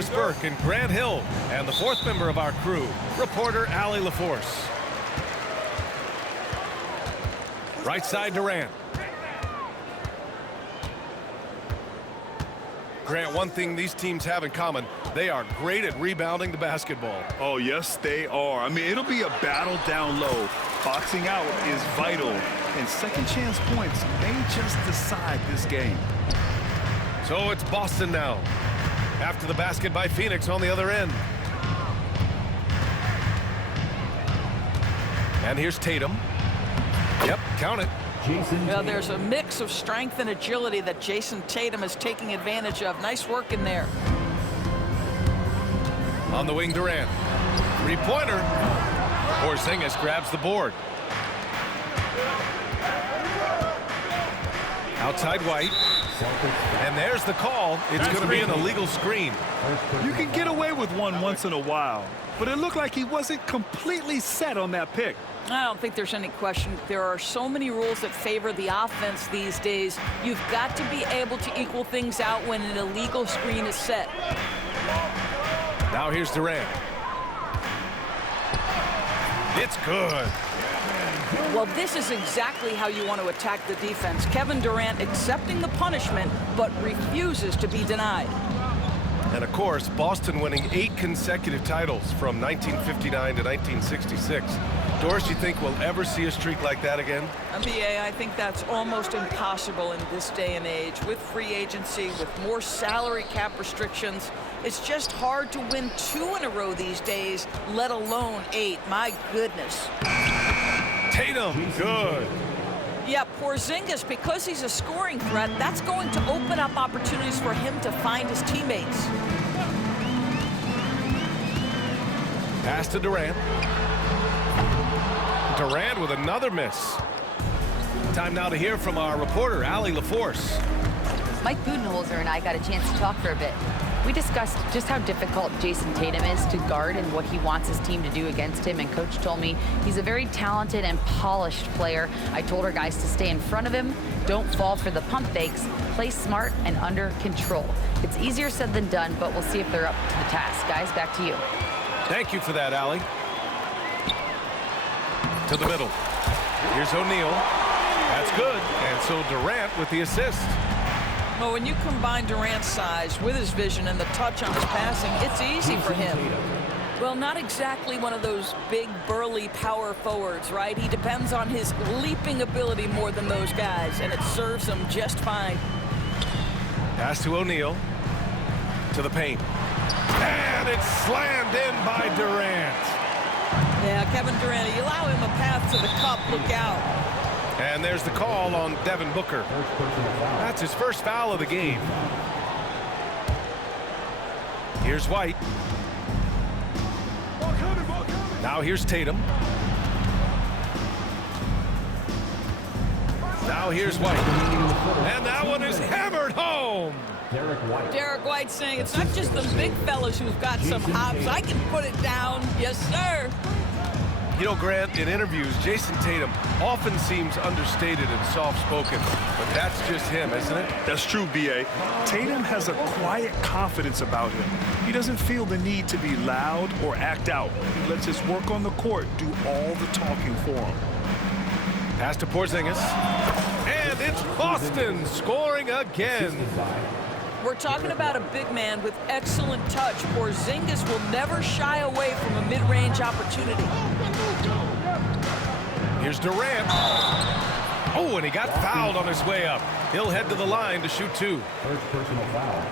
Doris Burke and Grant Hill, and the fourth member of our crew, reporter Allie LaForce. Right side Durant. Grant, one thing these teams have in common, they are great at rebounding the basketball. Oh, yes, they are. I mean, it'll be a battle down low. Boxing out is vital, and second chance points may just decide this game. So it's Boston now, after the basket by Phoenix on the other end. And here's Tatum. Yep, count it. Well, there's a mix of strength and agility that Jason Tatum is taking advantage of. Nice work in there. On the wing, Durant. Three-pointer. Porzingis grabs the board. Outside White. And there's the call. It's going to be an illegal screen. You can get away with one once in a while, but it looked like he wasn't completely set on that pick. I don't think there's any question. There are so many rules that favor the offense these days. You've got to be able to equal things out when an illegal screen is set. Now here's Durant. It's good. Well, this is exactly how you want to attack the defense. Kevin Durant accepting the punishment, but refuses to be denied. And of course, Boston winning 8 consecutive titles from 1959 to 1966. Doris, you think we'll ever see a streak like that again? NBA, I think that's almost impossible in this day and age. With free agency, with more salary cap restrictions, it's just hard to win 2 in a row these days, let alone 8. My goodness. Tatum, good. Yeah, Porzingis, because he's a scoring threat, that's going to open up opportunities for him to find his teammates. Pass to Durant. Durant with another miss. Time now to hear from our reporter, Allie LaForce. Mike Budenholzer and I got a chance to talk for a bit. We discussed just how difficult Jason Tatum is to guard and what he wants his team to do against him, and Coach told me he's a very talented and polished player. I told our guys to stay in front of him, don't fall for the pump fakes, play smart and under control. It's easier said than done, but we'll see if they're up to the task. Guys, back to you. Thank you for that, Allie. To the middle. Here's O'Neal. That's good. And so Durant with the assist. Well, when you combine Durant's size with his vision and the touch on his passing, it's easy for him. Well, not exactly one of those big, burly power forwards, right? He depends on his leaping ability more than those guys, and it serves him just fine. Pass to O'Neal. To the paint. And it's slammed in by Durant. Yeah, Kevin Durant, you allow him a path to the cup, look out. And there's the call on Devin Booker. That's his first foul of the game. Here's White. Now here's Tatum. Now here's White. And that one is hammered home. Derek White saying it's not just the big fellas who've got some hops. I can put it down. Yes, sir. You know, Grant, in interviews, Jason Tatum often seems understated and soft-spoken, but that's just him, isn't it? That's true, B.A. Tatum has a quiet confidence about him. He doesn't feel the need to be loud or act out. He lets his work on the court do all the talking for him. Pass to Porzingis. And it's Boston scoring again. We're talking about a big man with excellent touch. Porzingis will never shy away from a mid-range opportunity. Here's Durant. Oh, and he got fouled on his way up. He'll head to the line to shoot 2. First personal foul.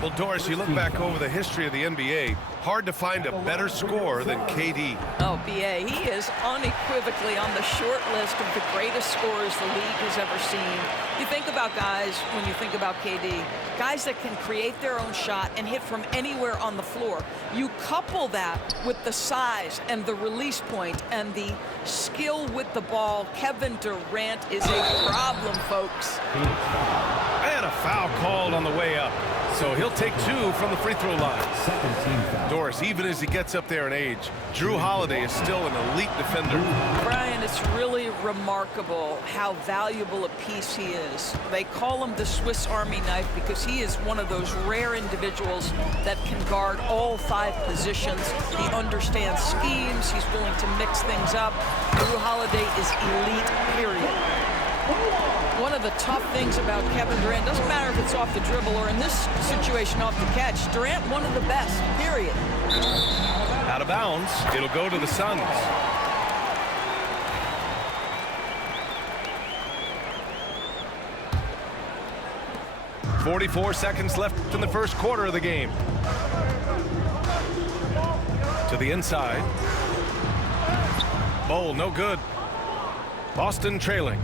Well, Doris, you look back over the history of the NBA, hard to find a better scorer than KD. Oh, B.A., he is unequivocally on the short list of the greatest scorers the league has ever seen. You think about guys, when you think about KD, guys that can create their own shot and hit from anywhere on the floor. You couple that with the size and the release point and the skill with the ball. Kevin Durant is a problem, folks. And a foul called on the way up. so he'll take 2 from the free throw line. Second team foul. Doris, even as he gets up there in age, Drew Holiday is still an elite defender. Brian, it's really remarkable how valuable a piece he is. They call him the Swiss Army knife because he is one of those rare individuals that can guard all 5 positions. He understands schemes. He's willing to mix things up. Drew Holiday is elite, period. One of the tough things about Kevin Durant, doesn't matter if it's off the dribble or in this situation off the catch, Durant one of the best, period. Out of bounds, it'll go to the Suns. "44 seconds left in the first quarter of the game." To the inside. Bowl, no good. Boston trailing.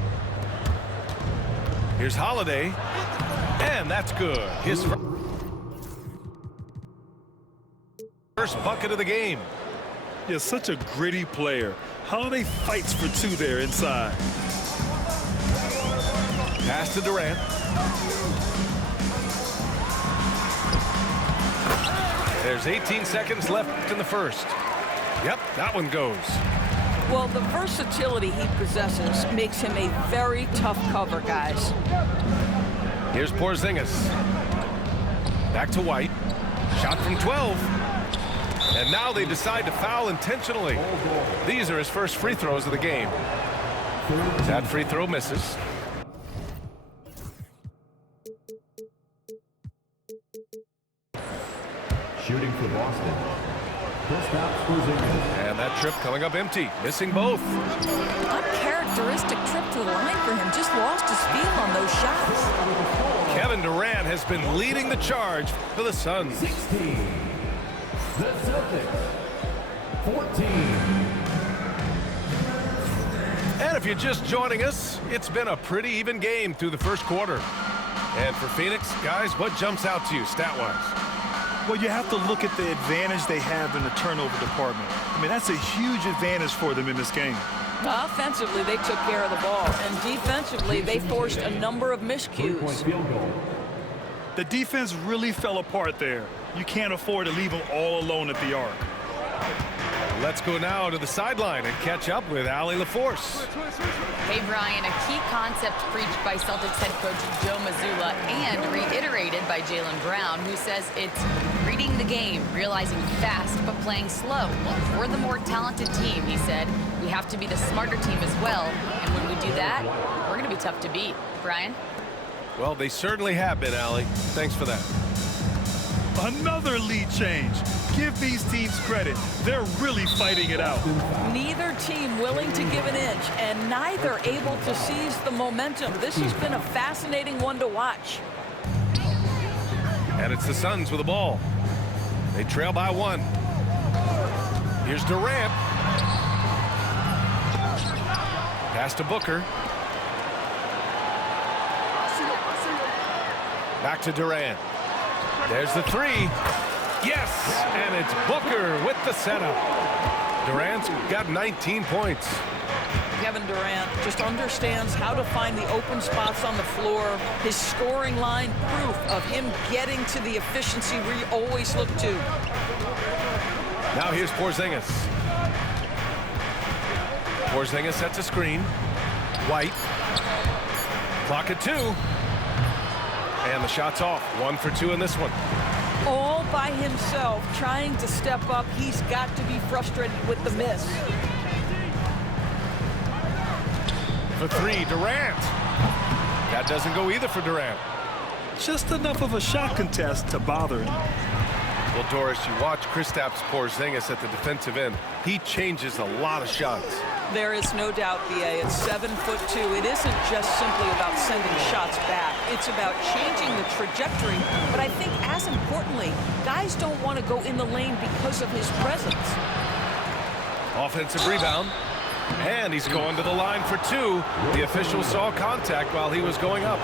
Here's Holiday, and that's good. His first bucket of the game. Yeah, such a gritty player. Holiday fights for 2 there inside. Pass to Durant. There's 18 seconds left in the first. Yep, that one goes. Well, the versatility he possesses makes him a very tough cover, guys. Here's Porzingis. Back to White. Shot from 12. And now they decide to foul intentionally. These are his first free throws of the game. That free throw misses. Shooting for Boston. Kristaps Porzingis. And that trip coming up empty, missing both. Uncharacteristic trip to the line for him. Just lost his feel on those shots. Kevin Durant has been leading the charge for the Suns. 16. The Celtics. 14. And if you're just joining us, it's been a pretty even game through the first quarter. And for Phoenix, guys, what jumps out to you stat-wise? Well, you have to look at the advantage they have in the turnover department. I mean, that's a huge advantage for them in this game. Offensively, they took care of the ball. And defensively, they forced a number of Three-point miscues. field goal. The defense really fell apart there. You can't afford to leave them all alone at the arc. Let's go now to the sideline and catch up with Allie LaForce. Hey, Brian, a key concept preached by Celtics head coach Joe Mazzulla and reiterated by Jaylen Brown, who says it's reading the game, realizing fast but playing slow. We're the more talented team, he said. We have to be the smarter team as well. And when we do that, we're going to be tough to beat. Brian? Well, they certainly have been, Allie. Thanks for that. Another lead change. Give these teams credit. They're really fighting it out. Neither team willing to give an inch, and neither able to seize the momentum. This has been a fascinating one to watch. And it's the Suns with the ball. They trail by 1. Here's Durant. Pass to Booker. Back to Durant. There's the 3. Yes! And it's Booker with the setup. Durant's got 19 points. Kevin Durant just understands how to find the open spots on the floor. His scoring line, proof of him getting to the efficiency we always look to. Now here's Porzingis. Porzingis sets a screen. White. Clock at 2. And the shot's off. 1 for 2 in this one. All by himself, trying to step up. He's got to be frustrated with the miss. For 3, Durant. That doesn't go either for Durant. Just enough of a shot contest to bother him. Well, Doris, you watch Kristaps Porzingis at the defensive end. He changes a lot of shots. There is no doubt, B.A. At 7'2", it isn't just simply about sending shots back. It's about changing the trajectory. But I think, as importantly, guys don't want to go in the lane because of his presence. Offensive rebound. And he's going to the line for 2. The official saw contact while he was going up.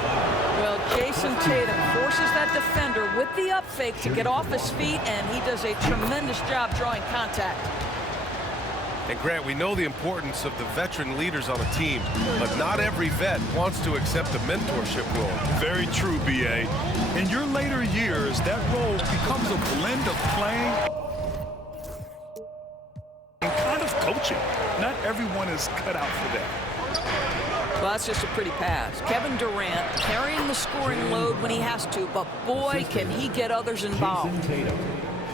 Well, Jason Tatum forces that defender with the up fake to get off his feet, and he does a tremendous job drawing contact. And Grant, we know the importance of the veteran leaders on a team, but not every vet wants to accept a mentorship role. Very true, B.A. In your later years, that role becomes a blend of playing and kind of coaching. Not everyone is cut out for that. Well, that's just a pretty pass. Kevin Durant carrying the scoring load when he has to, but boy, can he get others involved. Jason Tatum.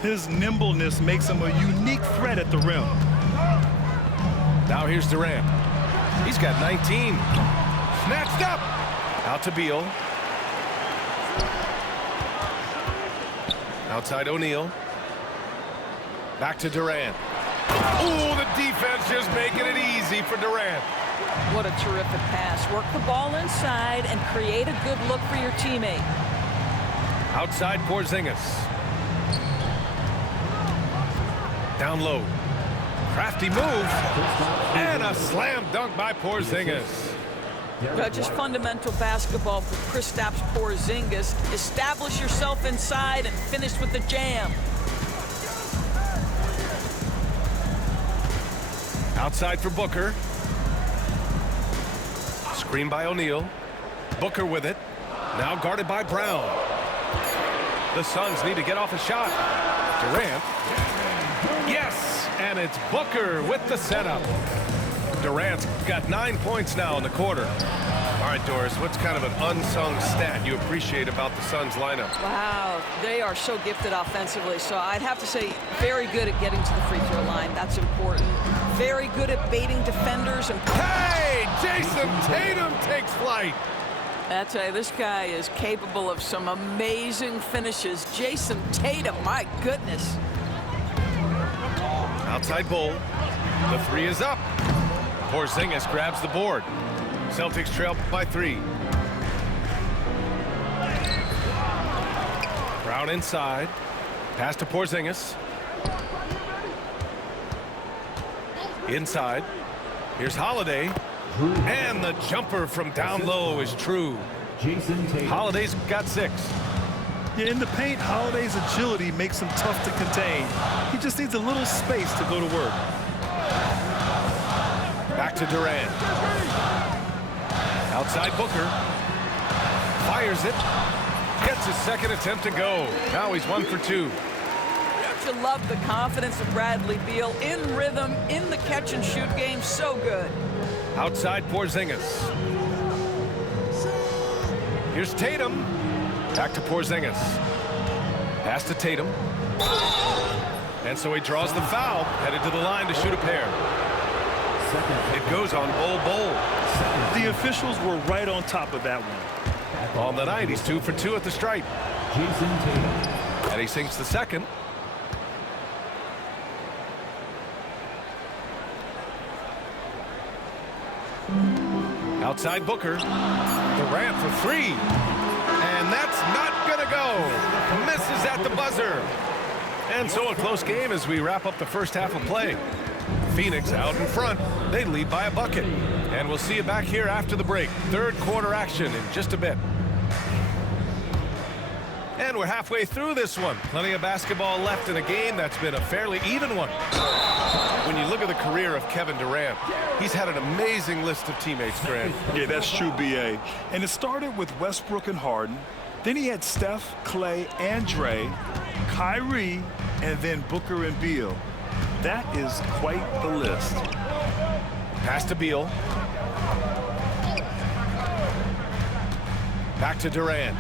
His nimbleness makes him a unique threat at the rim. Now here's Durant. He's got 19. Snatched up. Out to Beal. Outside O'Neal. Back to Durant. Ooh, the defense just making it easy for Durant. What a terrific pass. Work the ball inside and create a good look for your teammate. Outside Porzingis. Down low. Crafty move. And a slam dunk by Porzingis. Just fundamental basketball for Kristaps Porzingis. Establish yourself inside and finish with the jam. Outside for Booker. Screen by O'Neal. Booker with it. Now guarded by Brown. The Suns need to get off a shot. Durant. Yes, and it's Booker with the setup. Durant's got 9 points now in the quarter. All right, Doris, what's kind of an unsung stat you appreciate about the Suns lineup? Wow, they are so gifted offensively. So I'd have to say very good at getting to the free throw line. That's important. Very good at baiting defenders. And hey, Jason Tatum takes flight. I tell you, this guy is capable of some amazing finishes. Jason Tatum, my goodness. Outside Bull. The three is up. Porzingis grabs the board. Celtics trail by 3. Brown inside. Pass to Porzingis. Inside. Here's Holiday. And the jumper from down low is true. Jason Tatum. Holiday's got 6. Yeah, in the paint, Holiday's agility makes him tough to contain. He just needs a little space to go to work. Back to Durant. Outside Booker. Fires it. Gets his second attempt to go. Now he's 1 for 2. Don't you love the confidence of Bradley Beal? In rhythm, in the catch and shoot game, so good. Outside Porzingis. Here's Tatum. Back to Porzingis. Pass to Tatum. And so he draws the foul, headed to the line to shoot a pair. It goes on Bol. The officials were right on top of that one. On the night, he's 2 for 2 at the stripe. Jason Tatum. And he sinks the second. Outside Booker. Durant for 3. And that's not going to go. Misses at the buzzer. And so a close game as we wrap up the first half of play. Phoenix out in front. They lead by a bucket. And we'll see you back here after the break. Third quarter action in just a bit. And we're halfway through this one. Plenty of basketball left in a game that's been a fairly even one. When you look at the career of Kevin Durant, he's had an amazing list of teammates, Grant. Yeah, that's true, B.A. And it started with Westbrook and Harden. Then he had Steph, Clay, and Dre, Kyrie, and then Booker and Beal. That is quite the list. Pass to Beal. Back to Durant.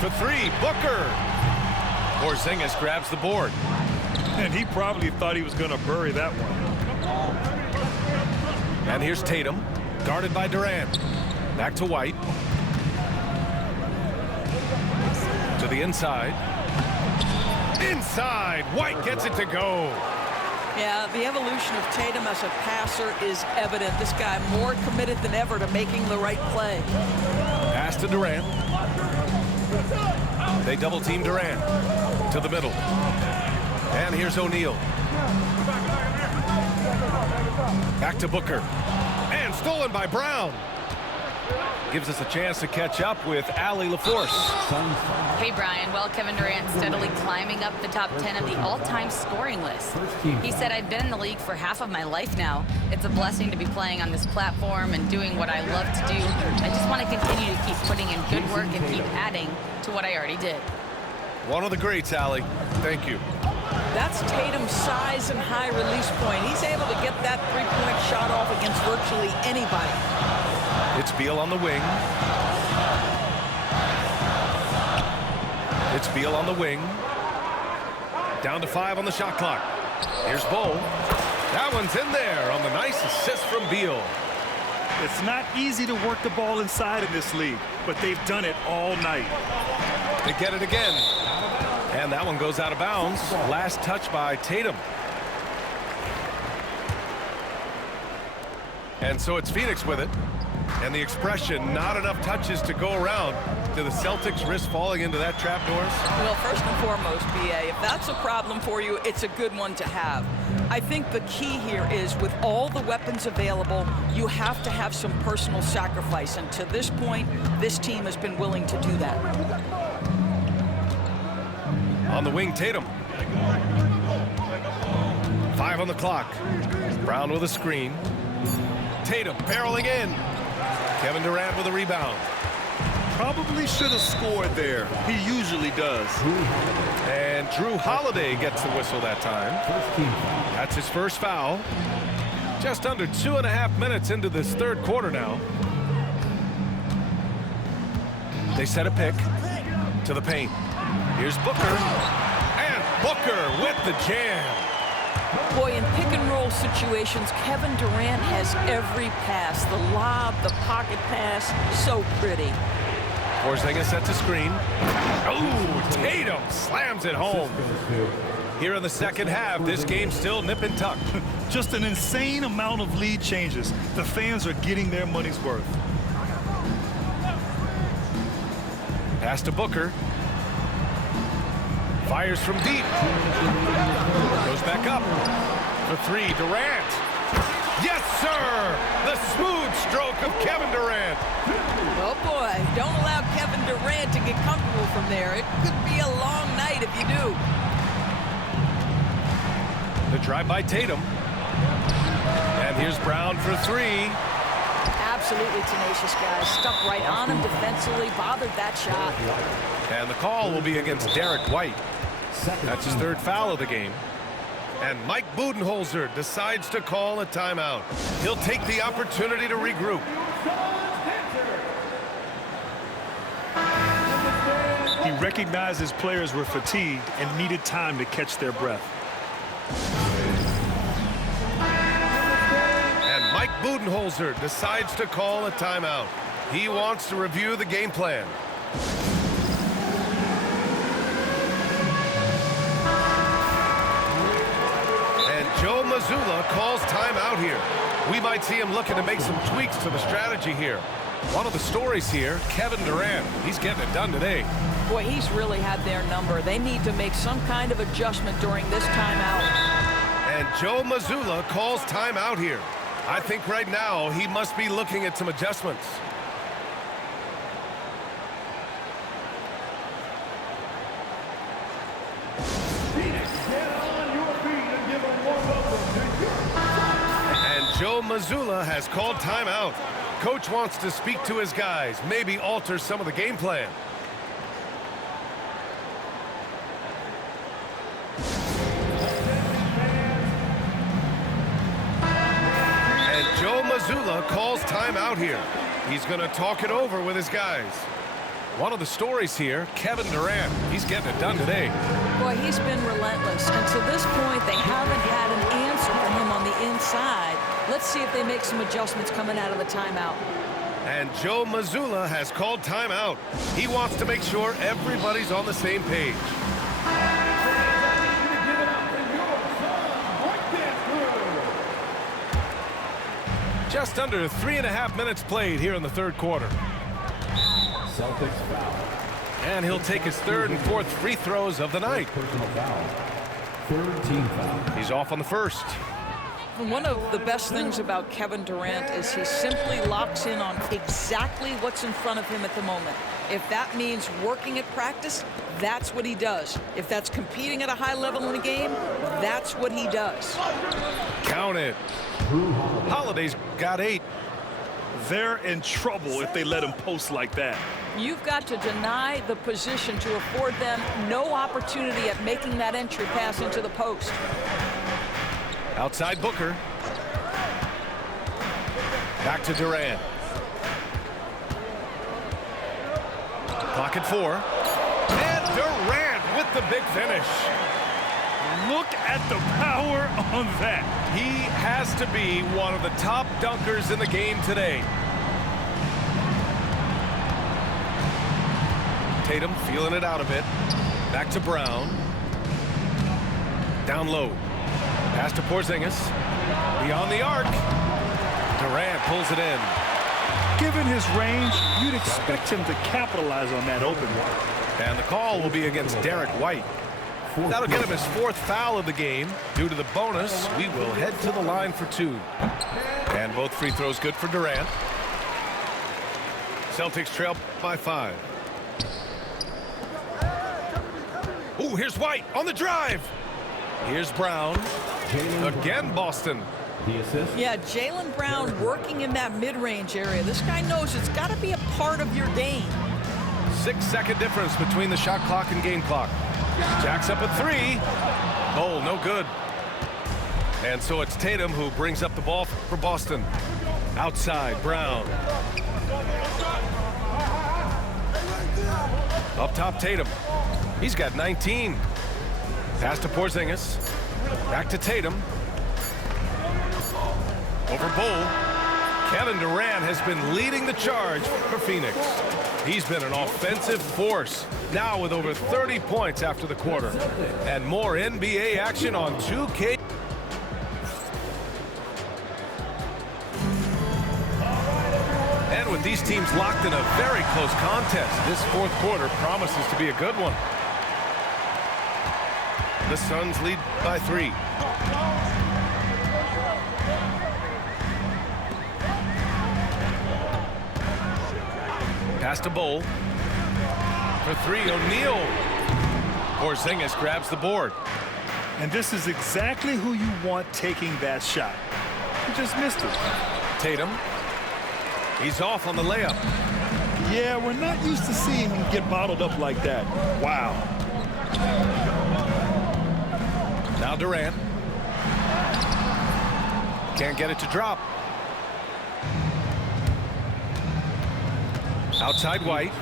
For 3, Booker. Porzingis grabs the board. And he probably thought he was going to bury that one. And here's Tatum, guarded by Durant. Back to White. To the inside. Inside, White gets it to go. Yeah, the evolution of Tatum as a passer is evident. This guy more committed than ever to making the right play. Pass to Durant. They double team Durant to the middle. And here's O'Neal. Back to Booker. And stolen by Brown. Gives us a chance to catch up with Allie LaForce. Suns foul. Hey, Brian. Well, Kevin Durant steadily climbing up the top 10 of the all-time scoring list. First team He said, I've been in the league for half of my life now. It's a blessing to be playing on this platform and doing what I love to do. I just want to continue to keep putting in good work and keep adding to what I already did. One of the greats, Allie. Thank you. That's Tatum's size and high release point. He's able to get that three-point shot off against virtually anybody. It's Beal on the wing. It's Beal on the wing. Down to 5 on the shot clock. Here's Bo. That one's in there on the nice assist from Beal. It's not easy to work the ball inside in this league, but they've done it all night. They get it again. And that one goes out of bounds. Last touch by Tatum. And so it's Phoenix with it. And the expression, not enough touches to go around. Do the Celtics risk falling into that trap, Doris? Well, first and foremost, BA, if that's a problem for you, it's a good one to have. I think the key here is with all the weapons available, you have to have some personal sacrifice. And to this point, this team has been willing to do that. On the wing, Tatum. 5 on the clock. Brown with a screen. Tatum barreling in. Kevin Durant with a rebound. Probably should have scored there. He usually does. And Drew Holiday gets the whistle that time. First team foul. That's his first foul. Just under 2.5 minutes into this third quarter now. They set a pick to the paint. Here's Booker. And Booker with the jam. Boy, in pick-and-roll situations, Kevin Durant has every pass. The lob, the pocket pass, so pretty. Porzingis sets a screen. Oh, Tatum slams it home. Here in the second half, this game's still nip and tuck. Just an insane amount of lead changes. The fans are getting their money's worth. Pass to Booker. Fires from deep. Goes back up. For 3, Durant. Yes, sir! The smooth stroke of Kevin Durant. Oh, boy. Don't allow Kevin Durant to get comfortable from there. It could be a long night if you do. The drive by Tatum. And here's Brown for 3. Absolutely tenacious, guys. Stuck right on him defensively, bothered that shot. And the call will be against Derek White. That's his third foul of the game. And Mike Budenholzer decides to call a timeout. He'll take the opportunity to regroup. He recognized his players were fatigued and needed time to catch their breath. And Mike Budenholzer decides to call a timeout. He wants to review the game plan. Joe Mazzulla calls timeout here. We might see him looking to make some tweaks to the strategy here. One of the stories here, Kevin Durant. He's getting it done today. Boy, he's really had their number. They need to make some kind of adjustment during this timeout. And Joe Mazzulla calls timeout here. I think right now he must be looking at some adjustments. Joe Mazzulla has called timeout. Coach wants to speak to his guys, maybe alter some of the game plan. And Joe Mazzulla calls timeout here. He's going to talk it over with his guys. One of the stories here, Kevin Durant. He's getting it done today. Boy, he's been relentless. And to this point, they haven't had an answer for him on the inside. Let's see if they make some adjustments coming out of the timeout. And Joe Mazzulla has called timeout. He wants to make sure everybody's on the same page. Just under 3.5 minutes played here in the third quarter. Celtics foul. And he'll take his third and fourth free throws of the night. Personal foul. Third team foul. He's off on the first. And one of the best things about Kevin Durant is he simply locks in on exactly what's in front of him at the moment. If that means working at practice, that's what he does. If that's competing at a high level in a game, that's what he does. Count it. Holiday's got 8. They're in trouble if they let him post like that. You've got to deny the position to afford them no opportunity at making that entry pass into the post. Outside Booker. Back to Durant. Clock at 4. And Durant with the big finish. Look at the power on that. He has to be one of the top dunkers in the game today. Tatum feeling it out a bit. Back to Brown. Down low. Pass to Porzingis. Beyond the arc. Durant pulls it in. Given his range, you'd expect him to capitalize on that open one. And the call will be against Derek White. That'll get him his 4th foul of the game. Due to the bonus, we will head to the line for 2. And both free throws good for Durant. Celtics trail by 5. Ooh, here's White on the drive. Here's Brown. Again, Boston. The assist. Yeah, Jaylen Brown working in that mid-range area. This guy knows it's got to be a part of your game. 6-second difference between the shot clock and game clock. Jacks up a 3. Oh, no good. And so it's Tatum who brings up the ball for Boston. Outside, Brown. Up top, Tatum. He's got 19. Pass to Porzingis. Back to Tatum. Over Bull. Kevin Durant has been leading the charge for Phoenix. He's been an offensive force, now with over 30 points after the quarter. And more NBA action on 2K. And with these teams locked in a very close contest, this 4th quarter promises to be a good one. The Suns lead by 3. Pass to Bull. For 3, O'Neal. Porzingis grabs the board. And this is exactly who you want taking that shot. He just missed it. Tatum. He's off on the layup. Yeah, we're not used to seeing him get bottled up like that. Wow. Now Durant. Can't get it to drop. Outside White.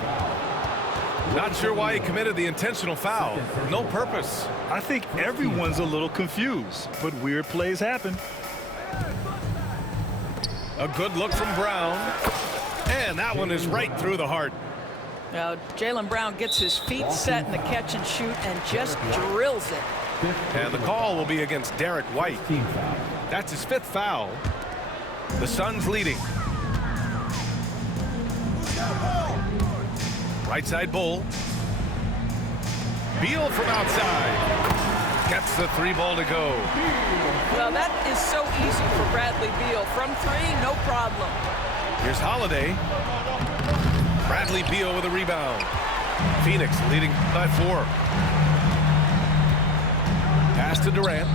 Not sure why he committed the intentional foul. No purpose. I think everyone's a little confused, but weird plays happen. A good look from Brown. And that one is right through the heart. Now, Jaylen Brown gets his feet set in the catch and shoot and just drills it. And the call will be against Derek White. That's his 5th foul. The Suns leading. Right side Bull. Beal from outside. Gets the 3 ball to go. Well, that is so easy for Bradley Beal. From 3, no problem. Here's Holiday. Bradley Beal with a rebound. Phoenix leading by 4. Pass to Durant.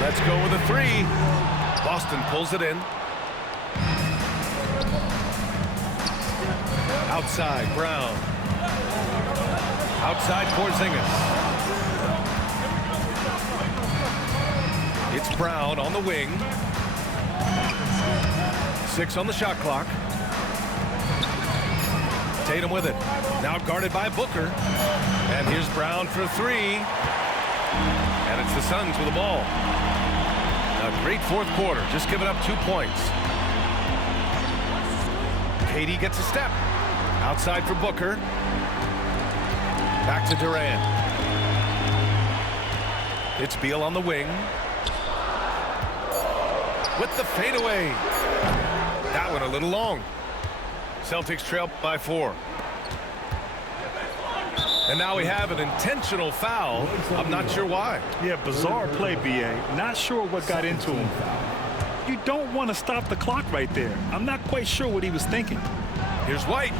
Let's go with a 3. Boston pulls it in. Outside, Brown. Outside, Porzingis. It's Brown on the wing. 6 on the shot clock. Tatum with it. Now guarded by Booker. And here's Brown for 3. And it's the Suns with the ball. A great 4th quarter. Just giving up 2 points. KD gets a step. Outside for Booker. Back to Durant. It's Beal on the wing. With the fadeaway. That one a little long. Celtics trail by 4. And now we have an intentional foul. I'm not sure why. Yeah, bizarre play, B.A. Not sure what got into him. you don't want to stop the clock right there. I'm not quite sure what he was thinking. Here's White.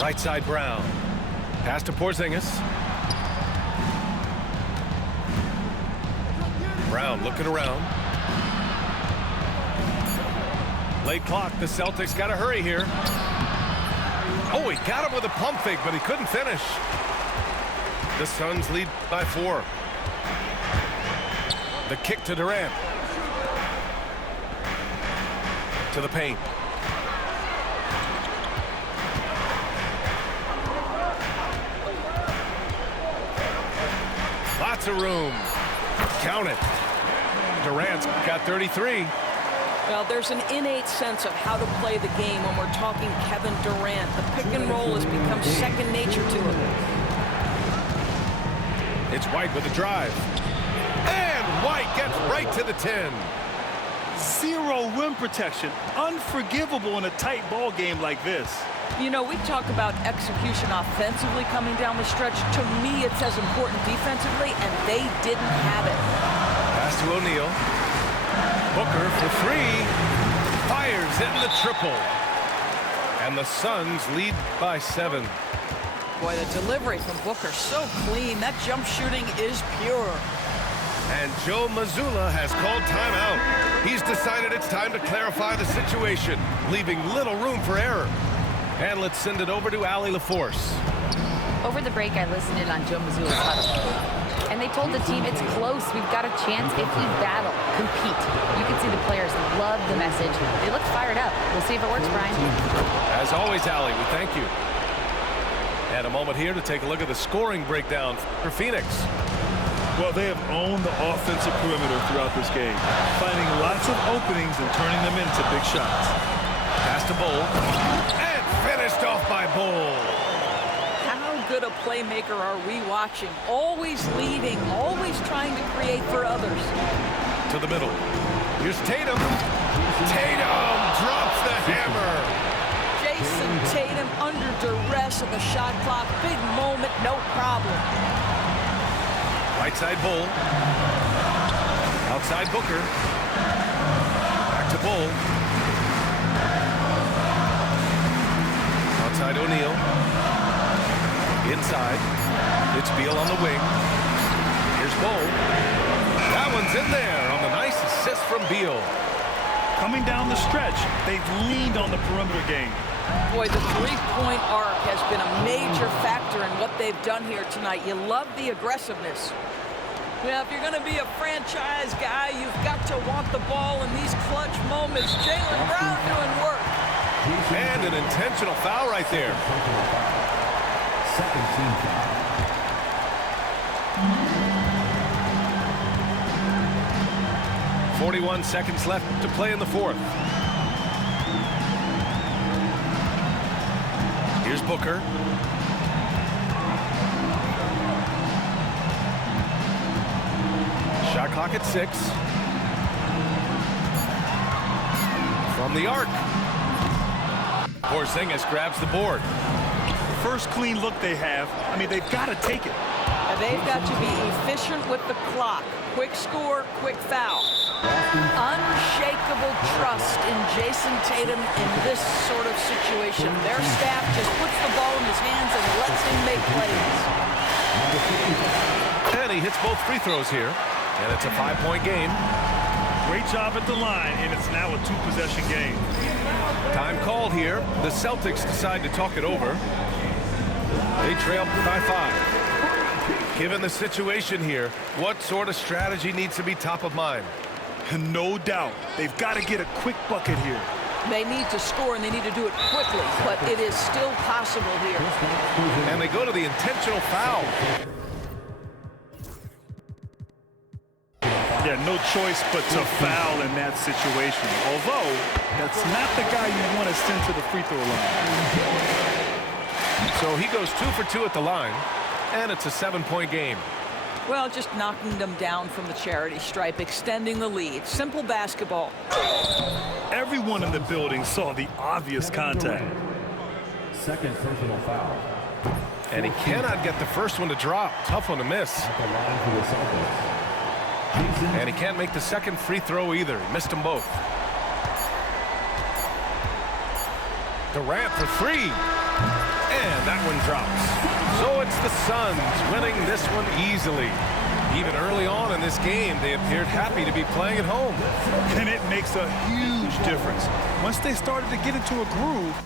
Right side Brown. Pass to Porzingis. Brown looking around. Late clock. The Celtics got to hurry here. Oh, he got him with a pump fake, but he couldn't finish. The Suns lead by 4. The kick to Durant. To the paint. Lots of room. Count it. Durant's got 33. Well, there's an innate sense of how to play the game when we're talking Kevin Durant. The pick and roll has become second nature to him. It's White with a drive. And White gets right to the 10. Zero rim protection. Unforgivable in a tight ball game like this. You know, we talk about execution offensively coming down the stretch. To me, it's as important defensively, and they didn't have it. Pass to O'Neal. Booker for 3. Fires in the triple. And the Suns lead by 7. Boy, the delivery from Booker, so clean. That jump shooting is pure. And Joe Mazzulla has called timeout. He's decided it's time to clarify the situation, leaving little room for error. And let's send it over to Allie LaForce. Over the break, I listened in on Joe Mazzulla's huddle. And they told the team, it's close. We've got a chance if we battle, compete. You can see the players love the message. They look fired up. We'll see if it works, Brian. As always, Allie, we thank you. And a moment here to take a look at the scoring breakdown for Phoenix. Well, they have owned the offensive perimeter throughout this game, finding lots of openings and turning them into big shots. Pass to Bull. And finished off by Bull. How good a playmaker are we watching? Always leading, always trying to create for others. To the middle. Here's Tatum. Tatum drops the hammer. Jason Tatum under duress of the shot clock. Big moment, no problem. Right side Bull. Outside Booker. Back to Bull. Outside O'Neal. Inside. It's Beal on the wing. Here's Bull. That one's in there on the nice assist from Beal. Coming down the stretch, they've leaned on the perimeter game. Boy, the three-point arc has been a major factor in what they've done here tonight. You love the aggressiveness. Well, if you're going to be a franchise guy, you've got to want the ball in these clutch moments. Jaylen Brown doing work. And an intentional foul right there. Second team foul. .41 seconds left to play in the fourth. Here's Booker. Shot clock at 6. From the arc. Porzingis grabs the board. First clean look they have. I mean, they've got to take it. And they've got to be efficient with the clock. Quick score, quick foul. Unshakable trust in Jason Tatum in this sort of situation. Their staff just puts the ball in his hands and lets him make plays. And he hits both free throws here. And it's a 5-point game. Great job at the line, and it's now a 2-possession game. Time called here. The Celtics decide to talk it over. They trail by 5. Given the situation here, what sort of strategy needs to be top of mind? No doubt. They've got to get a quick bucket here. They need to score, and they need to do it quickly, but it is still possible here. And they go to the intentional foul. Yeah, no choice but to foul in that situation. Although, that's not the guy you want to send to the free throw line. So he goes 2 for 2 at the line, and it's a 7-point game. Well, just knocking them down from the charity stripe, extending the lead. Simple basketball. Everyone in the building saw the obvious contact. Second personal foul. And he cannot get the first one to drop. Tough one to miss. At the line for the Celtics. Jason And he can't make the second free throw either. He missed them both. Durant for three. And that one drops. So it's the Suns winning this one easily. Even early on in this game, they appeared happy to be playing at home. And it makes a huge difference. Once they started to get into a groove,